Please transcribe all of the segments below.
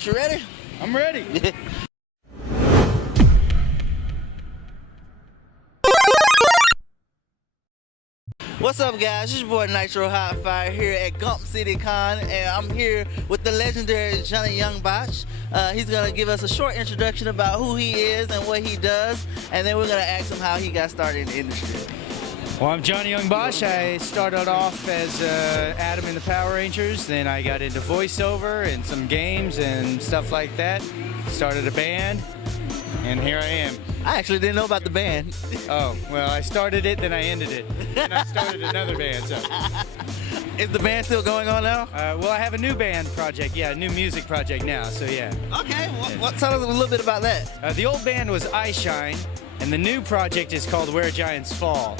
right, you ready? I'm ready. What's up, guys? It's your boy Nitro Hot Fire here at Gump City Con, and I'm here with the legendary Johnny Young Bosch. He's gonna give us a short introduction about who he is and what he does, and then we're gonna ask him how he got started in the industry. Well, I'm Johnny Young Bosch. I started off as Adam in the Power Rangers, then I got into voiceover and some games and stuff like that. Started a band, and here I am. I actually didn't know about the band. Oh, well, I started it, then I ended it. Then I started another band, so. Is the band still going on now? Well, I have a new band project, a new music project now, so yeah. Okay, tell us a little bit about that. The old band was I Shine, and the new project is called Where Giants Fall,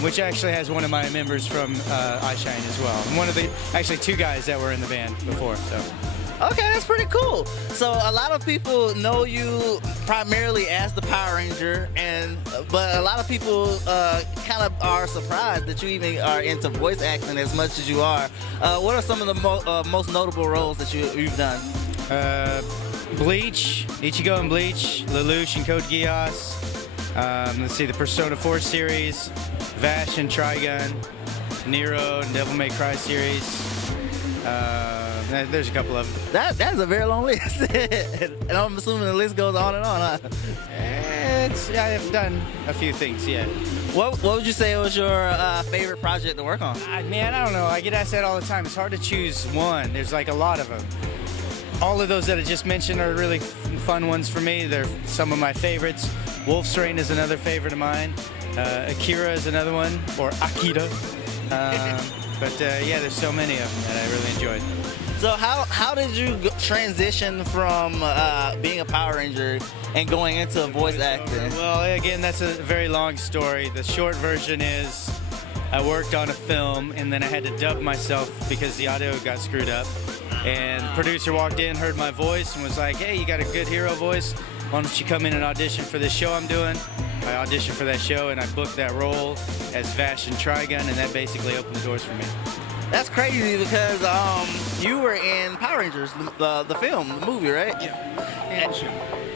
which actually has one of my members from I Shine as well. And one of the, actually two guys that were in the band before, so. Okay, that's pretty cool. So a lot of people know you primarily as the Power Ranger, but a lot of people kind of are surprised that you even are into voice acting as much as you are. What are some of the most notable roles that you've done? Bleach, Ichigo and Bleach, Lelouch and Code Geass. Let's see, the Persona 4 series, Vash and Trigun, Nero and Devil May Cry series. There's a couple of them. That's a very long list. And I'm assuming the list goes on and on, huh? I've done a few things, yeah. What would you say was your favorite project to work on? Man, I don't know. I get asked that all the time. It's hard to choose one. There's like a lot of them. All of those that I just mentioned are really fun ones for me. They're some of my favorites. Wolf's Rain is another favorite of mine. Akira is another one, or Akira. But yeah, there's so many of them that I really enjoyed. So how did you transition from being a Power Ranger and going into voice acting? Well, again, that's a very long story. The short version is I worked on a film and then I had to dub myself because the audio got screwed up. And the producer walked in, heard my voice, and was like, hey, you got a good hero voice. Why don't you come in and audition for this show I'm doing? I auditioned for that show and I booked that role as Vash and Trigun, and that basically opened the doors for me. That's crazy because you were in Power Rangers, the film, the movie, right? Yeah.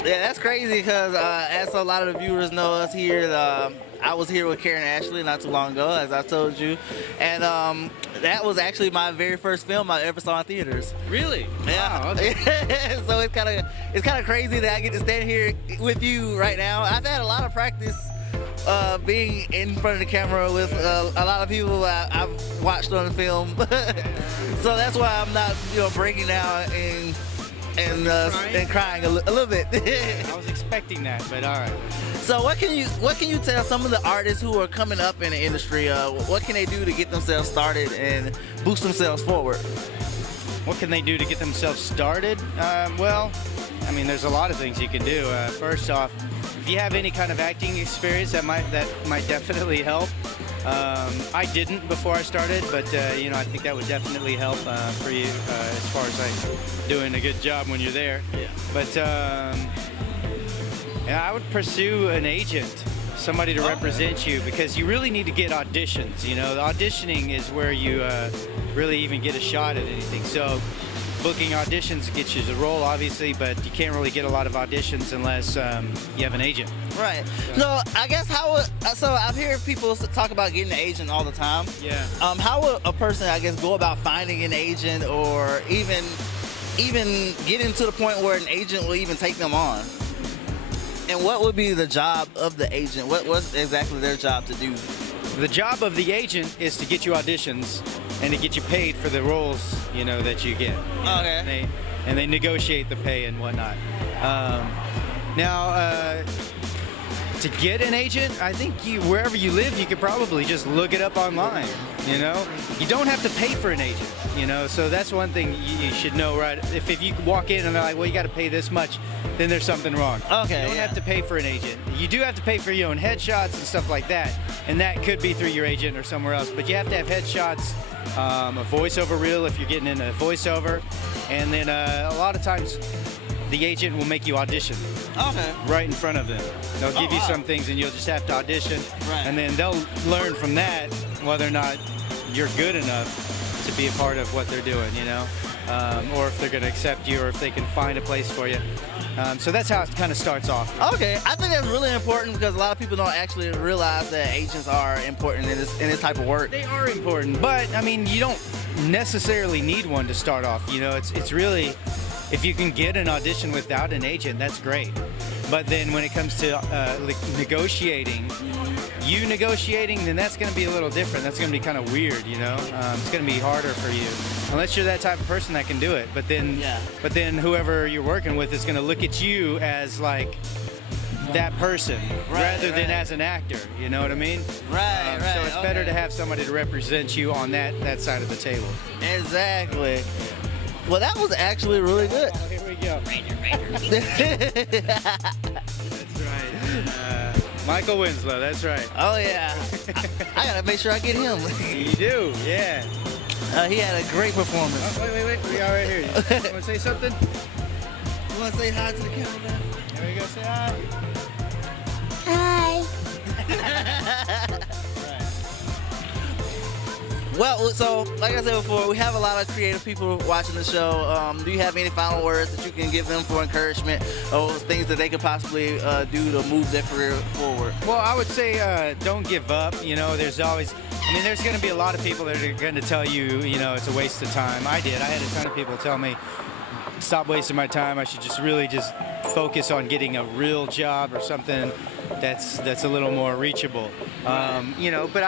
Yeah, that's crazy because as a lot of the viewers know us here, I was here with Karen Ashley not too long ago, as I told you, and that was actually my very first film I ever saw in theaters. Really? Yeah. Wow, okay. So it's kind of crazy that I get to stand here with you right now. I've had a lot of practice being in front of the camera with a lot of people I've watched on the film. So that's why I'm not, breaking down and crying a little bit. I was expecting that, but all right. So what can you tell some of the artists who are coming up in the industry? What can they do to get themselves started and boost themselves forward? What can they do to get themselves started? Well, I mean, there's a lot of things you can do. First off, if you have any kind of acting experience, that might definitely help. I didn't before I started, but I think that would definitely help for you as far as like doing a good job when you're there. Yeah. But I would pursue an agent, somebody to represent you, because you really need to get auditions. The auditioning is where you really even get a shot at anything. So booking auditions gets you the role, obviously, but you can't really get a lot of auditions unless you have an agent. Right. So I guess so I've heard people talk about getting an agent all the time. Yeah. How would a person, I guess, go about finding an agent, or even getting to the point where an agent will even take them on? And what would be the job of the agent? What's exactly their job to do? The job of the agent is to get you auditions and to get you paid for the roles, that you get. Okay. And they negotiate the pay and whatnot. Now, to get an agent, I think wherever you live, you could probably just look it up online. You don't have to pay for an agent. So that's one thing you should know, right? If you walk in and they're like, well, you got to pay this much, then there's something wrong. Okay. You don't have to pay for an agent. You do have to pay for your own headshots and stuff like that, and that could be through your agent or somewhere else. But you have to have headshots, a voiceover reel if you're getting into voiceover, and then a lot of times the agent will make you audition. Okay. Right in front of them. They'll give you some things and you'll just have to audition. Right. And then they'll learn from that whether or not you're good enough to be a part of what they're doing, or if they're going to accept you, or if they can find a place for you. So that's how it kind of starts off. Okay, I think that's really important because a lot of people don't actually realize that agents are important in this type of work. They are important, but I mean, you don't necessarily need one to start off. You know, it's really, if you can get an audition without an agent, that's great. But then when it comes to negotiating, then that's going to be a little different. That's going to be kind of weird, you know. It's going to be harder for you, unless you're that type of person that can do it. But then whoever you're working with is going to look at you as like that person, rather than as an actor. You know what I mean? Right. So it's better to have somebody to represent you on that side of the table. Exactly. Well, that was actually really good. Oh, here we go. That's right. Michael Winslow, that's right. Oh, yeah. I gotta make sure I get him. You do, yeah. He had a great performance. Oh, wait. We are right here. You want to say something? You want to say hi to the camera, man? There we go, say hi. Hi. Well, so like I said before, we have a lot of creative people watching the show. Do you have any final words that you can give them for encouragement or things that they could possibly do to move their career forward? Well, I would say don't give up. You know, there's always, I mean, there's going to be a lot of people that are going to tell you, you know, it's a waste of time. I did. I had a ton of people tell me, stop wasting my time. I should just really just focus on getting a real job or something that's a little more reachable. You know, but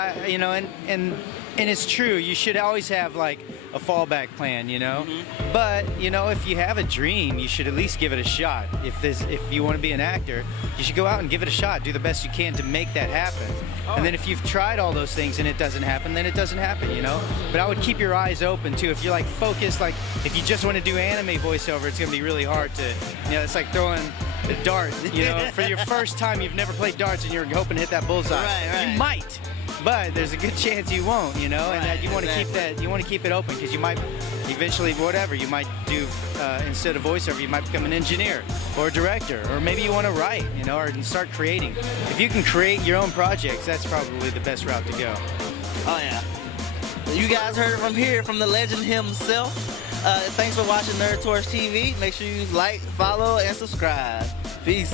and it's true. You should always have like a fallback plan, you know. Mm-hmm. But you know, if you have a dream, you should at least give it a shot. If you want to be an actor, you should go out and give it a shot. Do the best you can to make that happen. And then if you've tried all those things and it doesn't happen, then it doesn't happen, you know. But I would keep your eyes open too. If you're like focused, like if you just want to do anime voiceover, it's gonna be really hard to, you know, it's like throwing a dart, you know. For your first time, you've never played darts and you're hoping to hit that bullseye. Right. You might, but there's a good chance you won't, you know. And that you want to keep exactly. that, you want to keep it open because you might eventually, whatever, you might do instead of voiceover, you might become an engineer or a director, or maybe you want to write, you know, or start creating. If you can create your own projects, that's probably the best route to go. Oh, yeah. You guys heard it from here, from the legend himself. Thanks for watching Nerd Torch TV. Make sure you like, follow, and subscribe. Peace.